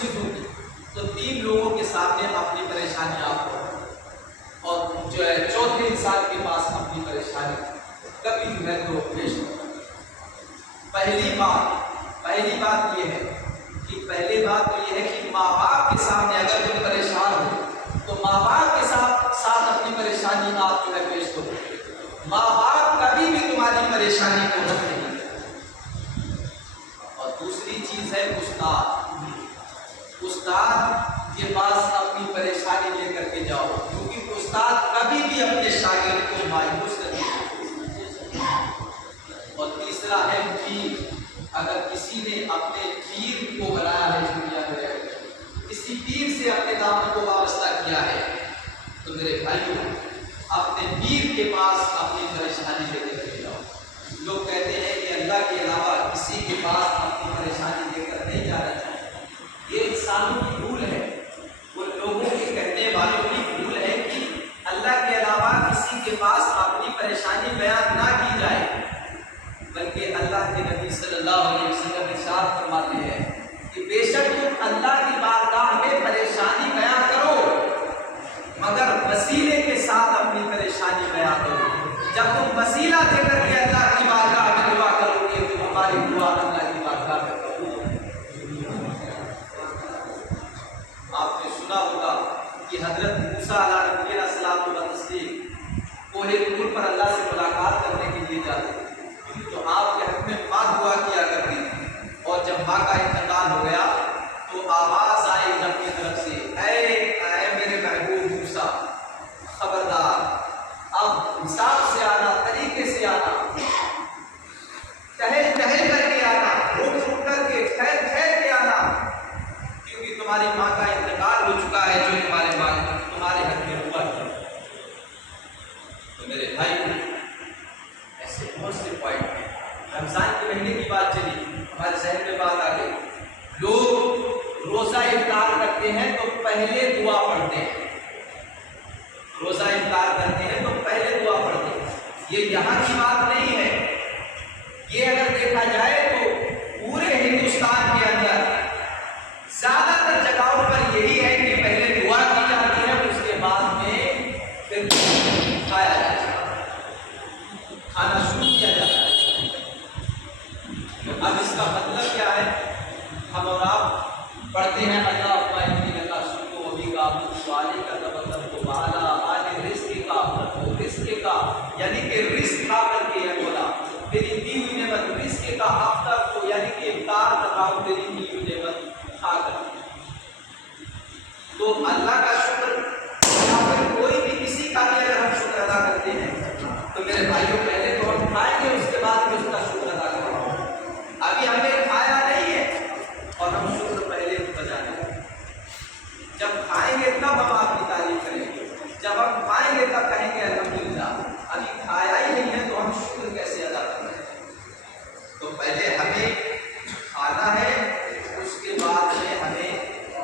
چیزوں کی، تو 3 لوگوں کے سامنے اپنی پریشانی آپ کو، اور جو ہے چوتھے انسان کے پاس اپنی پریشانی کبھی جو ہے تو پیش ہو۔ پہلی بات یہ ہے کہ پہلی بات تو یہ ہے کہ ماں باپ کے سامنے اگر تم پریشان ہو تو ماں باپ کے ساتھ اپنی پریشانی آپ جو ہے پیش کرو۔ ماں باپ کبھی بھی تمہاری پریشانی کو رد نہیں کرتے۔ اور دوسری چیز ہے استاد کے پاس اپنی پریشانی لے کر کے جاؤ، کیونکہ استاد کبھی بھی اپنے شاگرد کو مایوس نہیں کرتے۔ اور تیسرا ہے پیر، اگر کسی نے اپنے پیر کو بنایا ہے دنیا میں، کسی پیر سے اپنے دامن کو وابستہ کیا ہے، تو میرے بھائیوں اپنے پیر کے پاس اپنی پریشانی لے کر کے جاؤ۔ لوگ کہتے ہیں کہ اللہ کے علاوہ کسی کے پاس اپنی پریشانی لے کر نہیں جانا چاہیے، یہ انسانوں کی بھول ہے، وہ لوگوں کے کہنے والوں کی بھول ہے کہ اللہ کے علاوہ کسی کے پاس اپنی پریشانی بیان نہ کی جائے، بلکہ اللہ کے نبی صلی اللہ علیہ وسلم ارشاد فرماتے ہیں کہ بے شک تم اللہ کی بارگاہ میں پریشانی بیان کرو، مگر وسیلے کے ساتھ اپنی پریشانی بیان کرو۔ جب تم وسیلہ دے کر کے اللہ کی بارگاہ میں دعا کرو گے تو ہماری دعا اللہ کی بارگاہ میں قبول ہوگی۔ آپ نے سنا ہوگا کہ حضرت موسیٰ علیہ نبینا صلاۃ و تسلیم کوہ طور پر اللہ سے ملاقات کرنے کے لیے جاتے تھے، تو آپ کے حق میں ماں دعا کیا کرتی تھی، اور جب ماں کا انتقال ہو گیا تو آواز آئی رب کی طرف سے، اے میرے محبوب موسیٰ، خبردار اب حساب سے آنا، طریقے سے آنا، ٹہل کر کے آنا، رک کر کے ٹھہر کے آنا، کیونکہ تمہاری ماں کا انتقال ہو چکا ہے جو تمہارے حق میں ہوا ہے۔ تو میرے بھائی ایسے بہت سے پوائنٹ ہیں۔ رمضان کے مہینے کی بات چلی، ہمارے ذہن میں بات آ گئی، لوگ روزہ افطار کرتے ہیں تو پہلے دعا پڑھتے ہیں، روزہ افطار کرتے ہیں تو پہلے دعا پڑھتے ہیں۔ یہ یہاں کی بات نہیں ہے، یہ اگر دیکھا جائے تو پورے ہندوستان کے اندر زیادہ تر جگہوں پر یہی ہے کہ پہلے دعا کی جاتی ہے، اس کے بعد میں پھر کھایا جاتا ہے، کھانا شروع کیا جاتا ہے۔ اب اس کا مطلب کیا ہے؟ ہم اور آپ پڑھتے ہیں اللہ یعنی کہ رزق کھا کر کے ہے بولا میری دی ہوئی نعمت، رزق کا افطر کو یعنی کہ افطار بتاؤ میری دی ہوئی نعمت کھا کر کے۔ تو اللہ کا شکر یا پھر کوئی بھی کسی کا بھی اگر ہم شکر ادا کرتے ہیں تو میرے بھائیوں پہلے تو ہم کھائیں گے، اس کے بعد میں اس کا شکر ادا کریں گے۔ ابھی ہم نے کھایا نہیں ہے اور ہم شکر پہلے بجا لیں، جب کھائیں گے تب ہم آپ کی تعریف کریں گے، جب ہم کھائیں گے تب کہیں گے الحمدللہ۔ ابھی کھایا ہی نہیں ہے تو ہم شکر کیسے ادا کریں گے؟ تو پہلے ہمیں کھانا ہے، اس کے بعد میں ہمیں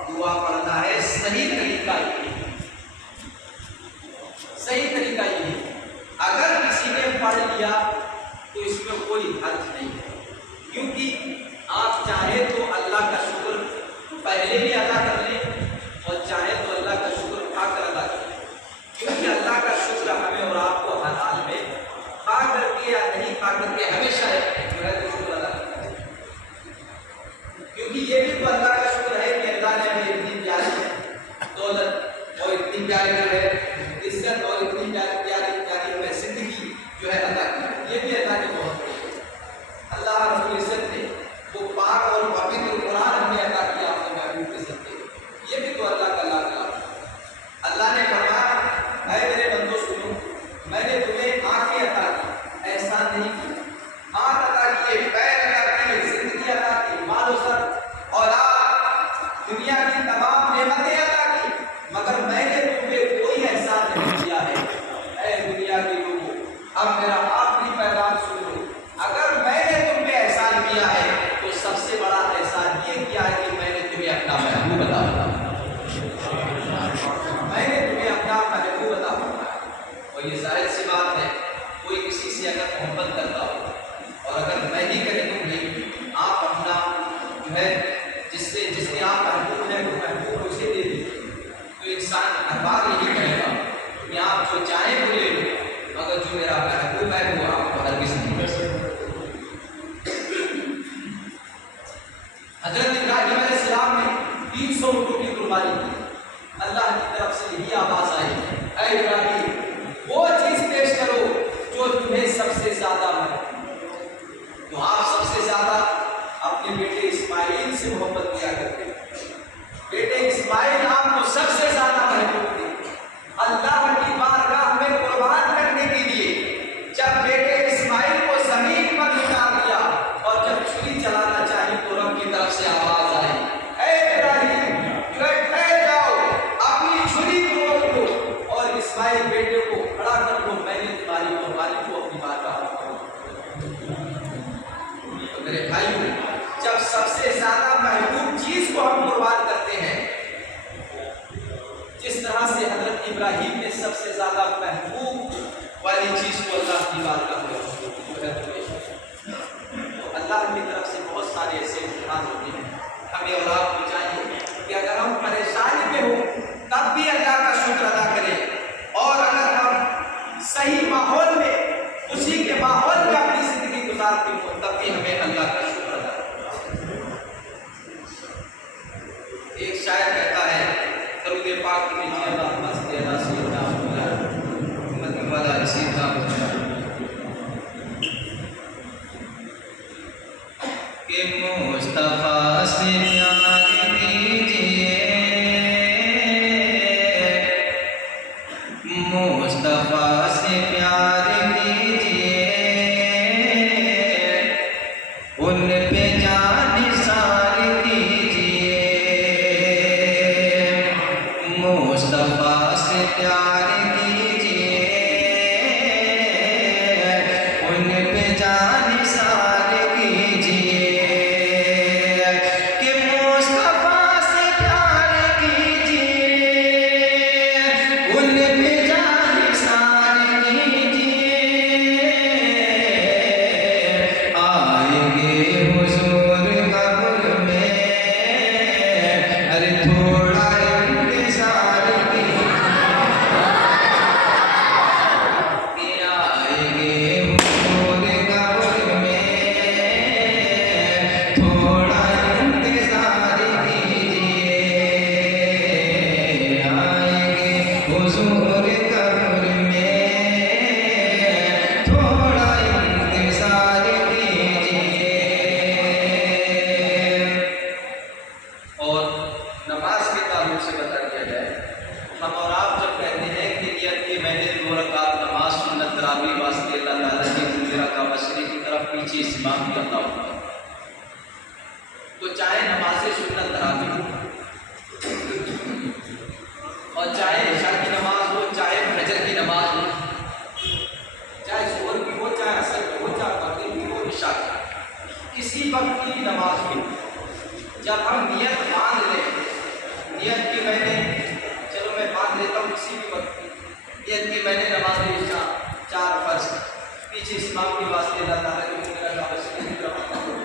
دعا پڑھنا ہے۔ صحیح طریقہ یہ اگر کسی نے پڑھ لیا تو اس میں کوئی حرج نہیں ہے، کیونکہ آپ چاہے تو اللہ کا شکر پہلے بھی ادا کر لیں اور چاہے تو اللہ کا شکر کھا کر ادا کر لیں، کیونکہ اللہ کا شکر ہمیں اور آپ کو ہر حال میں کھا کر کے یا نہیں کھا کر کے ہمیشہ جو ہے تو شکر ادا کرنا ہے، کیونکہ یہ بھی تو اللہ کا شکر ہے کہ اللہ نے ہمیں اتنی پیاری دولت اور اتنی پیاری جو ہے عزت اور اتنی پیاری ہمیں زندگی جو ہے عطا کی، یہ بھی اللہ کی بہت بڑی ہے۔ اللہ رب العزت نے وہ پاک اور پوتر قرآن ہمیں عطا کیا اپنے محبوب کے ذریعے، یہ بھی تو اللہ کا لاکھ لاکھ ہے۔ اللہ نے فرمایا اے میرے بندو سنو، میں نے تمہیں آنکھیں عطا کی، احسان نہیں کیا، آنکھ عطا کیے، پیر عطا کیے، زندگی عطا کی، مال و سر، اولاد، دنیا کی تمام نعمتیں عطا کی، مگر میں نے تمہیں کوئی احسان نہیں کیا ہے۔ اے دنیا کے لوگوں، اب میرا آخری پیغام سن لو، اگر میں نے تم پہ احسان کیا ہے تو سب سے بڑا احسان یہ کیا ہے کہ میں نے تمہیں اپنا محبوب عطا فرمایا، میں نے تمہیں اپنا محبوب عطا فرمایا۔ اور یہ ظاہر سی بات ہے، کوئی کسی سے اگر محبت کرتا ہو اور اگر میں ہی کرے تو نہیں، آپ اپنا جو ہے جس نے آپ محبوب ہے 300 اونٹوں کی قربانی کی، اللہ کی طرف سے یہی آواز آئی، اے ابراہیم وہ چیز پیش کرو جو تمہیں سب سے زیادہ محبوب۔ تو آپ سب سے زیادہ اپنے بیٹے اسماعیل سے محبت کیا کرتے ہیں، بیٹے اسماعیل آپ کو سب سے زیادہ محبوب تھے۔ اللہ کی بارگاہ میں قربان کرنے کے لیے جب بیٹے اسماعیل کو زمین پر اتار دیا اور جب چھری چلانا چاہی تو رب کی طرف سے آواز آئی، اے ابراہیم ٹھہر جاؤ، اپنی چھری کو روک دو اور اسماعیل بیٹے کو کھڑا کر دو، میں نے تمہاری قربانی کو اپنی بارگاہ میں تو میرے بھائیوں، جب سب سے زیادہ محبوب چیز کو ہم قربان کرتے ہیں، جس طرح سے حضرت ابراہیم نے سب سے زیادہ محبوب والی چیز کو اللہ کی بارگاہ میں تو اللہ کی طرف سے بہت سارے ایسے امتحان ہوتے ہیں۔ ہمیں اور آپ کو چاہیے کہ اگر ہم پریشانی میں ہوں تب بھی اللہ کا شکر ادا کریں، اور اگر ہم صحیح ماحول میں خوشی کے ماحول میں اپنی زندگی گزارتے ہوں تب بھی ہمیں اللہ کا شکر ادا کریں۔ ایک شاعر کہتا ہے درود پاک کیجیے اللہم صلی علی سیدنا محمد وعلی آل سیدنا محمد کہ مصطفیٰ سے پیار کیجیے، مصطفیٰ سے پیار کیجیے، ان پہ جان نثار کیجیے، مصطفیٰ سے پیار کیجیے، ان پہ جان نثار کیجیے، کہ مصطفیٰ سے پیار کیجیے، ان پہ جان نثار کیجیے، آئیں گے حضور قبر میں، ارے تھوڑا انتظار کیجیے، آئیں گے حضور قبر میں، تھوڑا انتظار کیجیے، آئیں گے حضور قبر میں، تھوڑا انتظار کیجیے۔ اور نماز کے تعلق سے بتا دیا جائے، ہم اور آپ جب کہتے ہیں کہ نیت کہ میں نے 2 رکعت نماز سنت تراویح واسطے اللہ تعالیٰ کی زندگی کا مشرق کی طرف پیچھے استمام کرتا ہوں، تو چاہے نماز سنت تراویح ہو اور چاہے عشاء کی نماز ہو، چاہے فجر کی نماز ہو، چاہے ظہر کی ہو، چاہے عصر کی ہو، چاہے مغرب کی ہو، عشاء کی، کسی وقت کی بھی نماز ہو، جب ہم نیت باندھ لیں، نیت کی میں نے چلو میں باندھ لیتا ہوں کسی بھی وقت کی نیت کی میں نے نماز عشاء 4 فرض پیچھے اسمام کے واسطے اللہ تعالیٰ کی زندگی کا مشرق کرتا ہوں،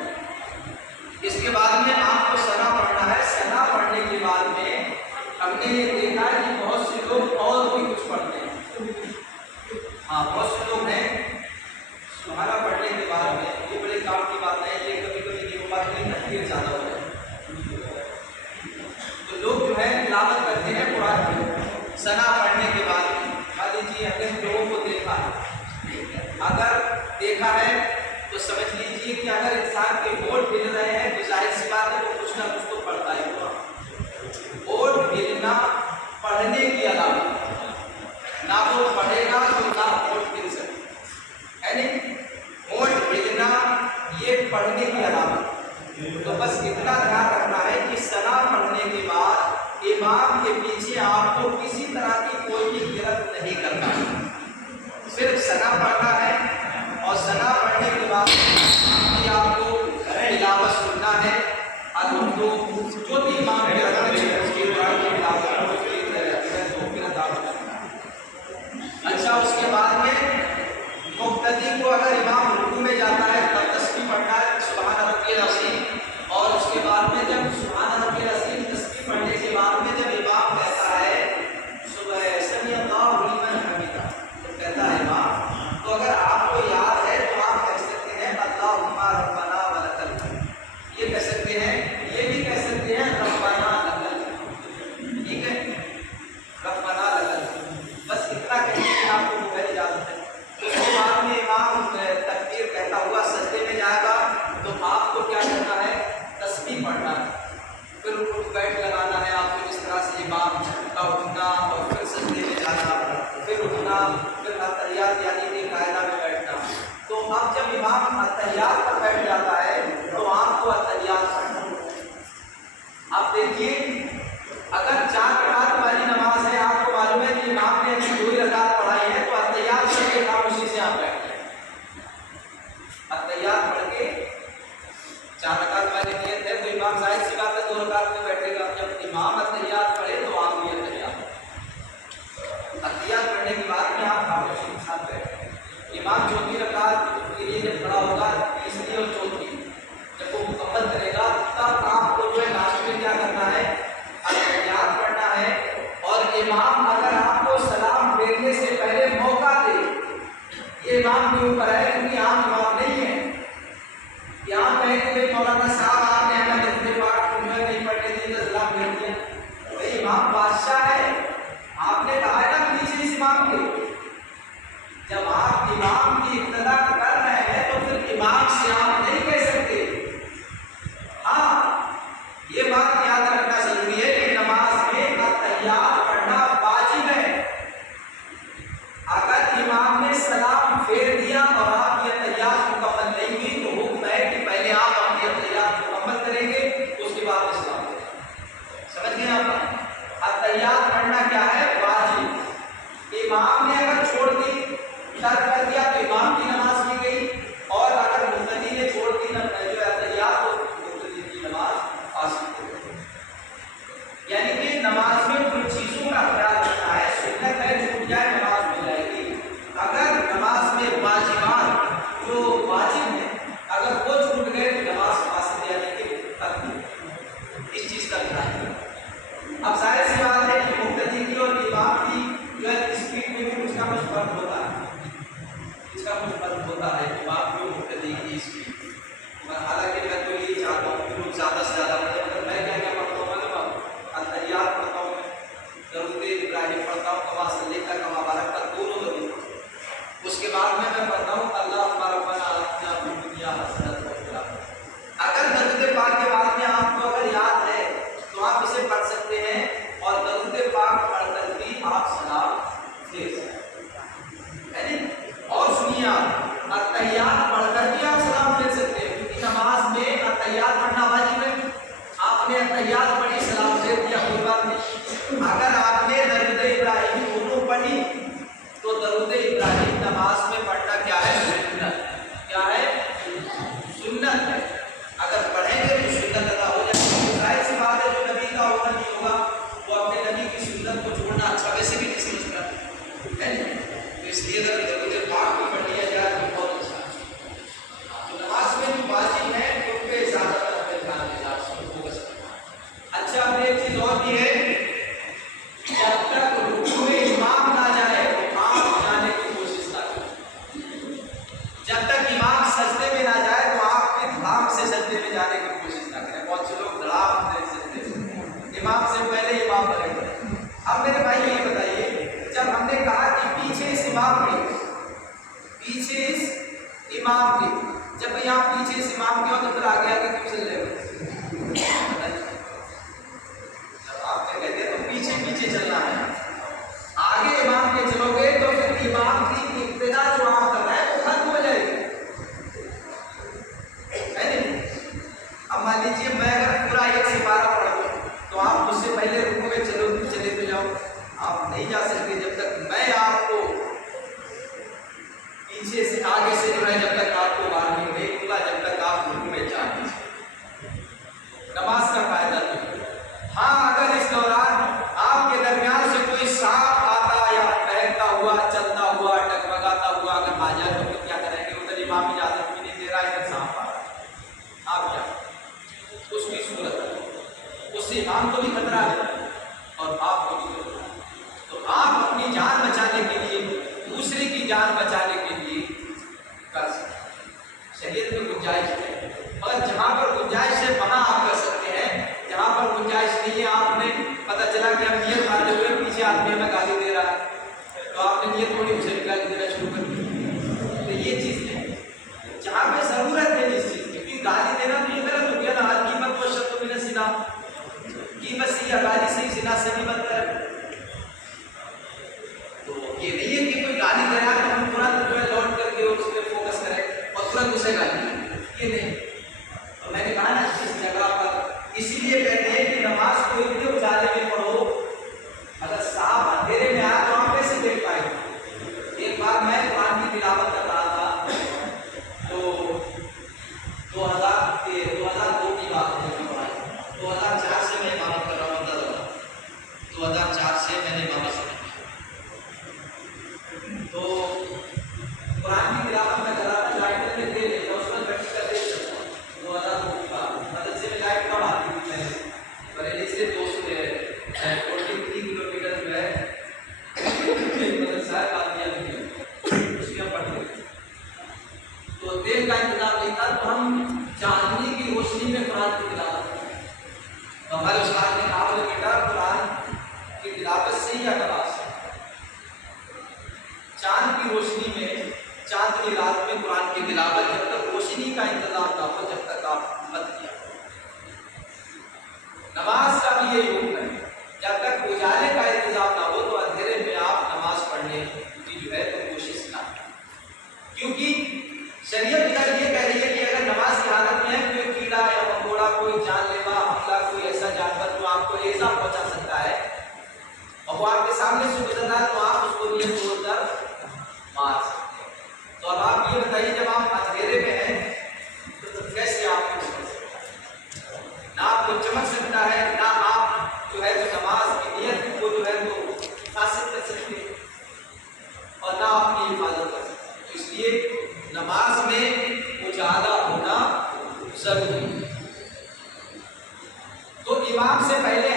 اس کے بعد میں آپ کو ثنا پڑھنا ہے۔ ثنا پڑھنے کے بعد میں ہم نے یہ دیکھا ہے کہ بہت سے لوگ اور بھی کچھ پڑھتے ہیں، ہاں بہت سے لوگ ہیں سبحانہ پڑھنے کے بعد میں، یہ بڑے کام کی بات نہیں، یہ کبھی کبھی یہ بات نہیں تکبیر زیادہ ہو جائے تو لوگ جو ہے تلاوت کرتے ہیں قرآن کی ثنا پڑھنے کے بعد۔ مان لیجیے ہم نے لوگوں کو دیکھا ہے، اگر دیکھا ہے تو سمجھ لیجیے کہ اگر انسان کے ہونٹ ہل رہے ہیں تو ظاہر سی بات ہے وہ کچھ نہ کچھ تو پڑھتا ہے، ہونٹ ہلنا پڑھنے کی علامت، نہ وہ پڑھے گا تو نہ ہونٹ ہل سکے، یعنی ہونٹ ہلنا یہ پڑھنے کی علامت۔ تو بس اتنا دھیان رکھنا ہے کہ ثنا پڑھنے کے بعد امام کے پیچھے آپ کو کسی طرح کی کوئی بھی گرفت نہیں کرنا ہے، صرف ثنا پڑھنا ہے، اور ثنا پڑھنے کے بعد آپ کو تلاوت سننا ہے، بیٹھ لگانا ہے آپ کو جس طرح سے امام کا اٹھنا اور پھر سجدے میں جانا، پھر اٹھنا، پھر اتحیات یعنی کہ قاعدہ میں بیٹھنا. تو اب جب امام اتحیات پر بیٹھ جاتا ہے تو آپ کو اتحیات پڑھنا. آپ دیکھیے اگر 4 رکعت والی نماز ہے، آپ کو معلوم ہے کہ امام نے 2 ہی رکعت پڑھائی ہے، تو اتحیات پڑھ کے خاموشی سے آپ بیٹھ جائیں. اتحیات پڑھ کے 4 رکعت والی نیت ہے تو امام ظاہر سی بات ہے 2 رکعت میں بیٹھے گا. جب امام اتحیات پڑھے تو آپ بھی اتحیات پڑھنے کے بعد میں آپ خاموشی کے ساتھ بیٹھیں. امام 4 رکعت کے لیے جب کھڑا ہوگا، تیسری اور چوتھی جب وہ مکمل کرے گا تب آپ کو جو ہے لاسٹ میں کیا کرنا ہے؟ اتحیات پڑھنا ہے. اور امام اگر آپ کو سلام پھیرنے سے پہلے موقع دے، یہ امام کے اوپر ہے کیونکہ عام امام نہیں ہے. یہاں کہیں کہ مولانا صاحب آپ نے ہمیں درود پاک نہیں پڑھنے دی تو سلام پھیر دیا. بھائی امام بادشاہ ہے، آپ نے کہا ہے نا پیچھے اس امام کے. جب آپ امام کی ابتدا کر رہے ہیں تو پھر امام سے آپ نہیں کہہ سکتے. ہاں یہ بات یاد رکھنا ضروری ہے کہ نماز میں اتحیات پڑھنا واجب ہے. اگر امام نے سلام پھیر دیا اور آپ کی اتحیات مکمل نہیں ہوئی تو حکم ہے کہ پہلے آپ اپنی اتحیات مکمل کریں گے، اس کے بعد سلام پھیریں گے. سمجھ گئے آپ؟ اتحیات پڑھنا کیا ہے؟ واجب. امام نے اگر چھوڑ دی، ترک کر دیا تو امام کی نماز کی گئی، اور اگر مقتدی نے چھوڑ دی جو اتحیات تو مقتدی کی نماز فاسد ہو گئی. یعنی کہ نماز میں کچھ چیزوں کا خیال رکھنا ہے. سنت ہے چھوٹ جائے نماز مل جائے گی. اگر نماز میں واجبات جو واجب ہیں اگر وہ چھوٹ گئے تو نماز فاسد یعنی کہ ترک. اس چیز کا خیال ہے. اب ظاہر سی بات ہے کہ مقتدی کی اور امام کی جو ہے اسپیڈ میں بھی اس کا کچھ فرق ہوتا ہے. اس کا کچھ فرق ہوتا ہے امام کی اور مقتدی کی اسپیڈ. حالانکہ میں تو یہی چاہتا ہوں کہ لوگ زیادہ سے زیادہ پڑھیں. مگر میں کیا کیا پڑھتا ہوں؟ اتحیات پڑھتا ہوں، درود ابراہیم پڑھتا ہوں، کما صلیت کما بارکت دونوں ضرور. اس کے بعد میں پڑھتا ہوں اللہم ربنا آتنا فی الدنیا حسنۃ و فی الآخرۃ. اگر درود پاک کے بعد میں آپ کو اگر یاد ہے تو آپ اسے پڑھ سکتے ہیں، اور درود پاک پڑھ کر بھی آپ سلام پھیر سکتے ہیں. اور سنیے آپ اتحیات پڑھ کر بھی آپ سلام پھیر سکتے ہیں کیونکہ نماز میں اتحیات پڑھنا واجب ہے. آپ نے اتحیات پڑھی سلام پھیر دیا کوئی بات نہیں. اگر آپ نے درود ابراہیم دونوں پڑھی تو درود ابراہیم نماز میں پڑھنا کیا ہے؟ سنت. کیا ہے؟ سنت ہے. اگر پڑھیں گے تو سنت ادا ہو جائے گی. ظاہر سی بات ہے جو نبی کا ہوگا نہیں ہوگا وہ اپنے نبی کی سنت کو چھوڑنا اچھا ویسے بھی نہیں سمجھتا ہے. تو اس لیے اگر درود پاک کو پڑھ لیا جائے تو بہت اچھا ہے. تو نماز میں جو واجب ہے ان پہ زیادہ تر دھیان دینا فوکس کرنا. اچھا اب ایک چیز اور بھی ہے، جب تک رکوع امام نہ جائے تو آپ جانے کی کوشش نہ کریں. جب تک امام سجدے میں نہ جائے تو آپ بھی دھام سے سجدے میں جانے کی کوشش نہ کریں. بہت سے لوگ دھڑام سے سجدے میں امام سے پہلے امام بنے ہوئے. اب میرے بھائی یہ بتائیے، جب ہم نے کہا کہ پیچھے اس امام کے، پیچھے اس امام کے، جب بھائی آپ پیچھے اس امام کے ہو تو پھر آگے آگے کیوں چل رہے ہو؟ جب آپ نے کہتے تو پیچھے پیچھے چلنا ہے، آگے امام کے چلو گے تو پھر امام کی ابتدا جو آپ کر رہے ہیں وہ ختم ہو جائے گی. اب مان لیجیے میں اگر پورا 1 سے 12 پڑھا ہوں تو آپ مجھ سے پہلے رکوع میں چلے تو جاؤ. آپ نہیں جا سکتے جب تک میں آپ کو پیچھے سے آگے سے جو ہے جب تک آپ کو وارننگ نہیں دوں گا جب تک آپ رکوع میں جا نہیں سکتے. نماز کا فائدہ تو ہاں اگر اس دوران آپ کے درمیان سے کوئی سانپ آتا یا بہتا ہوا چلتا ہوا ٹکمگاتا ہوا اگر آ جائے تو کیا کریں گے؟ ادھر امام اجازت بھی نہیں دے رہا ہے، ادھر سانپ آ رہا ہے، آپ کیا اس کی صورت ہے؟ اس سے امام کو بھی خطرہ ہے اور آپ کو بھی خطرہ ہے. تو آپ اپنی جان بچانے کے لیے، دوسرے کی جان بچانے کے لیے کر سکتے ہیں. شریعت میں گنجائش ہے، مگر جہاں پر گنجائش ہے وہاں آپ کر سکتے ہیں. جہاں پر گنجائش نہیں ہے، آپ نے پتہ چلا کہ ہم نیت باندھے ہوئے پیچھے آدمی ہمیں گالی دے رہا ہے تو آپ نے نیت تھوڑی اسے گالی دینا شروع کر دی. تو یہ چیز نہیں. جہاں پہ ضرورت ہے جس چیز کی، گالی دینا تو یہ غلط ہو گیا نا. حال قیمت و شرط من الزنا، کسی ابادی سے زنا سے بھی بدتر ہے. تو یہ نہیں ہے کہ کوئی گالی دے رہا ہے تو ہم ترنت جو ہے لوٹ کر کے اس پہ فوکس کریں اور ترنت اسے گالی دیں. یہ نہیں. اور میں نے کہا نا اس جگہ پر اسی لیے کہتے ہیں کہ نماز کو اتنے اجالے میں پڑھو. اگر صاحب اندھیرے میں آیا تو آپ کیسے دیکھ پائیں گے؟ ایک بار میں قرآن کی تلاوت کر رہا تھا تو 2002 کی بات ہے. 2004 سے میں امامت کر رہا ہوں. 2004 سے میں نے امامت شروع کی. تو قرآن کی تلاوت میں کر رہا تھا. لائٹ میں دے لیتا اس میں بیٹھ کر دیکھ سکتا ہوں. 2002 کی بات. مدد سے میں لائٹ کم آتی تھی. میں بریلی سے 43 کلومیٹر جو ہے مدرسہ قادریہ میں اس میں پڑھ گئے. تو دیر کا انتظام نہیں تھا تو ہم چاندنی کی روشنی میں قرآن کی تلاوت کرتے. تو ہمارے استاد نے کہا کہ بیٹا قرآن کی تلاوت سے یا نماز سے. چاند کی روشنی میں چاند کی رات میں قرآن کی تلاوت جب تک روشنی کا انتظام نہ ہو جب تک آپ مت کیا. نماز کا بھی یہ حکم ہے جب تک اجالے کا انتظام نہ ہو تو اندھیرے میں آپ نماز پڑھنے کی جو ہے تو کوشش نہ کریں. کیونکہ شریعت ادھر یہ کہہ رہی ہے کہ اگر نماز کی حالت میں کوئی کیڑا یا مکوڑا کوئی جان لیوا حملہ کوئی ایسا جانور جو آپ کو ایزا پہنچا سکتا ہے اور وہ آپ کے سامنے سے گزر رہا ہے تو آپ اس کو نیت توڑ کر مار سکتے ہیں. تو اب آپ یہ بتائیے جب آپ اندھیرے میں ہیں تو کیسے آپ کو سمجھ سکتا ہے؟ نہ آپ کو چمک سکتا ہے نہ آپ جو ہے تو نماز کی نیت کو جو ہے تو حاصل کر سکتے ہیں اور نہ اپنی حفاظت کر سکتے ہیں. تو اس لیے نماز میں اجالا ہونا ضروری ہے. تو امام سے پہلے